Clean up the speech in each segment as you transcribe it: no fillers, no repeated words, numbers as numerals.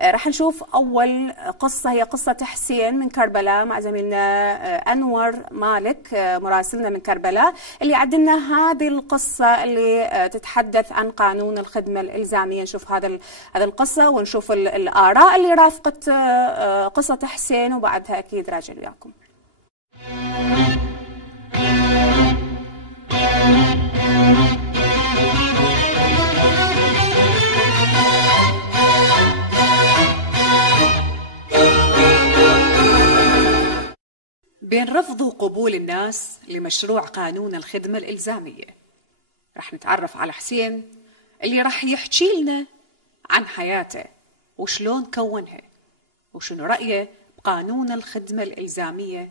راح نشوف أول قصة، هي قصة حسين من كربلاء مع زميلنا أنور مالك مراسلنا من كربلاء، اللي عدلنا هذه القصة اللي تتحدث عن قانون الخدمة الإلزامية. نشوف هذه القصة ونشوف الآراء اللي رافقت قصة حسين، وبعدها أكيد راجع وياكم. بين رفض وقبول الناس لمشروع قانون الخدمة الإلزامية، رح نتعرف على حسين اللي رح يحكي لنا عن حياته وشلون كونها وشنو رأيه بقانون الخدمة الإلزامية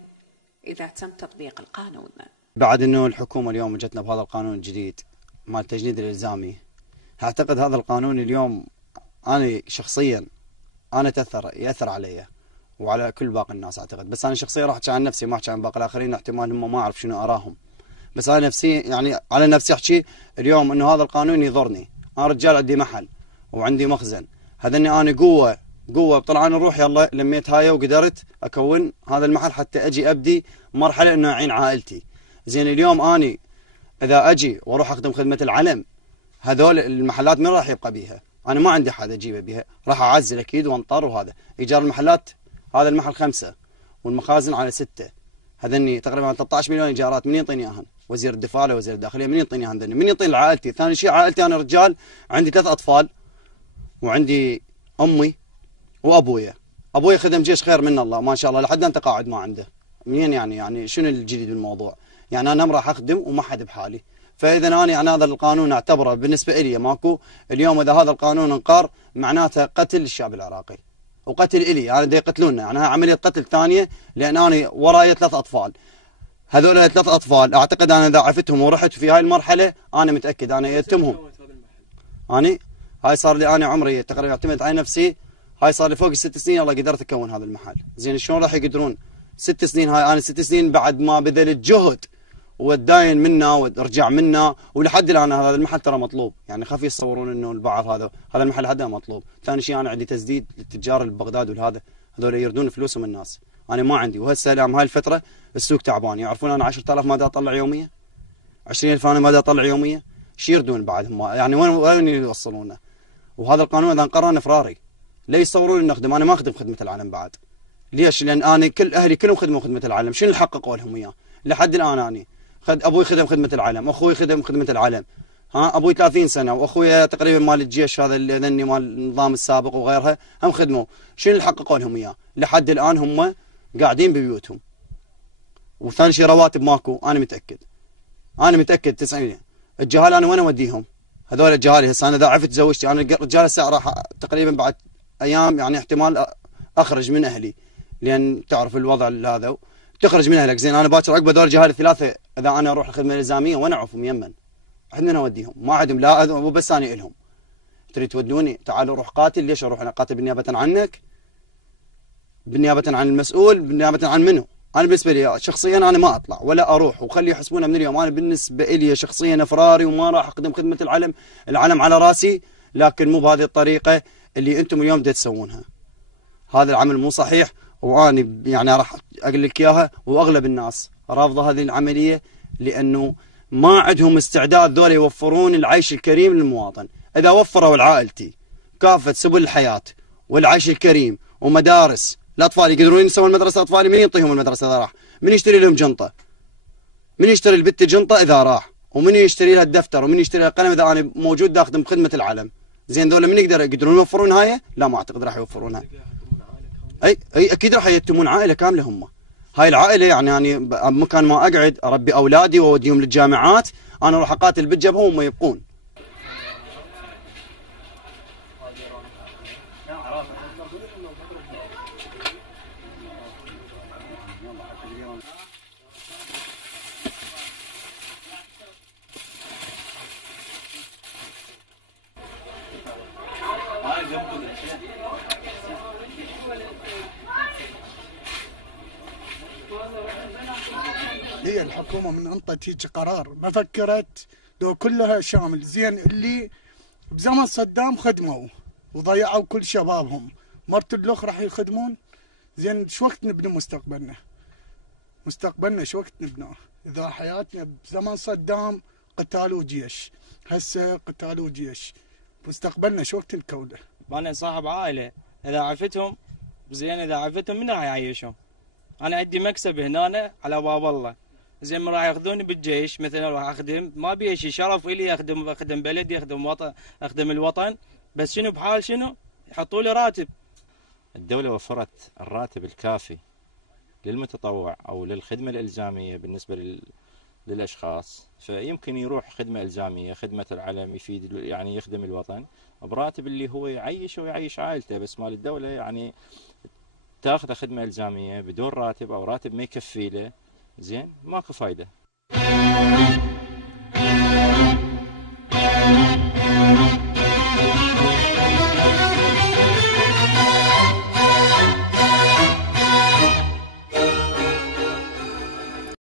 إذا تم تطبيق القانون. بعد أنه الحكومة اليوم جتنا بهذا القانون الجديد مال التجنيد الإلزامي، أعتقد هذا القانون اليوم أنا شخصيا يأثر علي وعلى كل باقي الناس أعتقد. بس أنا شخصيا راح أحكي عن نفسي، ما أحكي عن باقي الآخرين، احتمال هم ما أعرف شنو أراهم. بس أنا نفسي يعني على نفسي أحكي اليوم إنه هذا القانون يضرني. أنا رجال عندي محل وعندي مخزن، هذا إني أنا قوة طلعان الروح، يلا لميت هاي وقدرت أكون هذا المحل حتى أجي أبدي مرحلة إنه أعين عائلتي. زين اليوم أني إذا أجي وأروح أخدم خدمة العلم، هذول المحلات من راح يبقى بيها؟ أنا ما عندي حد أجيبه بيها، راح أعزل أكيد وأنطر. وهذا إيجار المحلات، هذا المحل 5 والمخازن على 6، هذني تقريبا 13 مليون إيجارات. من يعطيني إياهن؟ وزير الدفاع ولا وزير الداخلية؟ من يعطيني إياهن؟ من يعطيني لعائلتي؟ ثاني شيء عائلتي، أنا رجال عندي 3 أطفال وعندي أمي وأبويا. أبويا خدم جيش خير من الله ما شاء الله، لحد أنت قاعد ما عنده منين يعني شنو الجديد بالموضوع؟ يعني أنا راح أخدم وما حد بحالي. فإذا أنا يعني هذا القانون أعتبره بالنسبة لي ماكو. اليوم إذا هذا القانون انقر معناته قتل الشعب العراقي وقتل إلي، أنا دا يقتلوننا، يعني عملية قتل ثانية، لأن أنا وراي 3 أطفال. هذول 3 أطفال أعتقد أنا إذا عفتهم ورحت في هاي المرحلة أنا متأكد أنا يتمهم. أنا هاي صار لي أنا عمري تقريبا اعتمدت على نفسي، هاي صار لي فوق 6 سنين يلا قدرت أكون هذا المحل. زين شلون راح يقدرون 6 سنين؟ هاي أنا 6 سنين بعد ما بذلت جهد والداين منا ورجع منا، ولحد الان هذا المحل ترى مطلوب. يعني خاف يتصورون انه البعض هذا المحل هذا مطلوب. ثاني شيء انا عندي تسديد للتجار ببغداد والهذا، هذول يردون فلوسهم الناس، انا ما عندي. وهسه الان هاي الفتره السوق تعبان، يعرفون انا 10000 ما دا اطلع يوميه، 20000 انا ما دا اطلع يوميه، شو يردون بعدهم؟ يعني وين يوصلونه؟ وهذا القانون اذا انقرر نفراري، لا يتصورون ان نخدم. انا ما اخدم خدمه العلم بعد. ليش؟ لان انا كل اهلي كلهم خدموا خدمه العلم. شنو اللي حققوا لهم اياه لحد الان؟ اني ابوي خدم خدمه العلم، اخوي خدم خدمه العلم، ابوي 30 سنه، واخويا تقريبا مال الجيش هذا اللي ذني مال النظام السابق وغيرها هم خدموا. شنو اللي حققوا لهم اياه؟ لحد الان هم قاعدين ببيوتهم. وثاني شيء رواتب ماكو. انا متاكد 90. الجهال انا وين اوديهم؟ هذول الجهال هسه انا اذا عفت زوجتي، انا الرجال هسه راح تقريبا بعد ايام يعني احتمال اخرج من اهلي، لان تعرف الوضع هذا تخرج من اهلك. زين انا باكر عقب هذول الجهال الثلاثه اذا انا اروح الخدمه الالزاميه وانا اعوفهم يمن، احنا اوديهم ما عندهم لا بس انا الهم. تريد تودوني؟ تعالوا روح قاتل. ليش اروح انا قاتل بالنيابه عنك؟ بالنيابه عن المسؤول؟ بالنيابه عن منو؟ انا بالنسبه لي شخصيا انا ما اطلع ولا اروح، وخلي يحسبونها من اليوم. انا بالنسبه لي شخصيا افراري وما راح اقدم خدمه العلم على راسي، لكن مو بهذه الطريقه اللي انتم اليوم تسوونها. هذا العمل مو صحيح، واني يعني راح اقول لك اياها، واغلب الناس رافضه هذه العمليه، لانه ما عندهم استعداد ذولا يوفرون العيش الكريم للمواطن. اذا وفروا لعائلتي كافه سبل الحياه والعيش الكريم ومدارس الاطفال يقدرون يسوون المدرسه اطفالي، من يعطيهم المدرسه اذا راح؟ من يشتري لهم جنطه؟ من يشتري البت جنطه اذا راح؟ ومن يشتري لها الدفتر؟ ومن يشتري لها القلم اذا انا موجود داخل خدمه العلم؟ زين ذولا من يقدرون يوفرون هاي؟ لا ما اعتقد راح يوفرونها. اي اكيد راح يتمون عائله كامله. هم هاي العائله يعني مكان ما اقعد اربي اولادي واوديهم للجامعات، انا اروح اقاتل بالجبهه وهم يبقون. هي الحكومة من انطت هيك قرار ما فكرت لو كلها شامل. زين اللي بزمن صدام خدموا وضيعوا كل شبابهم مرت الاخ راح يخدمون. زين شو وقت نبني مستقبلنا؟ مستقبلنا شو وقت نبناه؟ اذا حياتنا بزمن صدام قتال وجيش، هسه قتال وجيش، مستقبلنا شو وقت نكونه؟ انا صاحب عائله، اذا عفتهم زين، اذا عفتهم من راح يعيشهم؟ انا عندي مكسب هنا على باب الله. زين راح ياخذوني بالجيش مثلا، راح اخدم، ما بي شيء، شرف الي اخدم بلدي، اخدم وطن، اخدم الوطن، بس شنو بحال شنو؟ يحطوا لي راتب. الدولة وفرت الراتب الكافي للمتطوع او للخدمة الالزامية بالنسبة للاشخاص، فيمكن يروح خدمة الزامية، خدمة العلم، يفيد يعني يخدم الوطن براتب اللي هو يعيشه ويعيش عائلته. بس مال الدولة يعني تاخذ خدمة الزامية بدون راتب او راتب ما يكفي له، زين ماكو فايدة.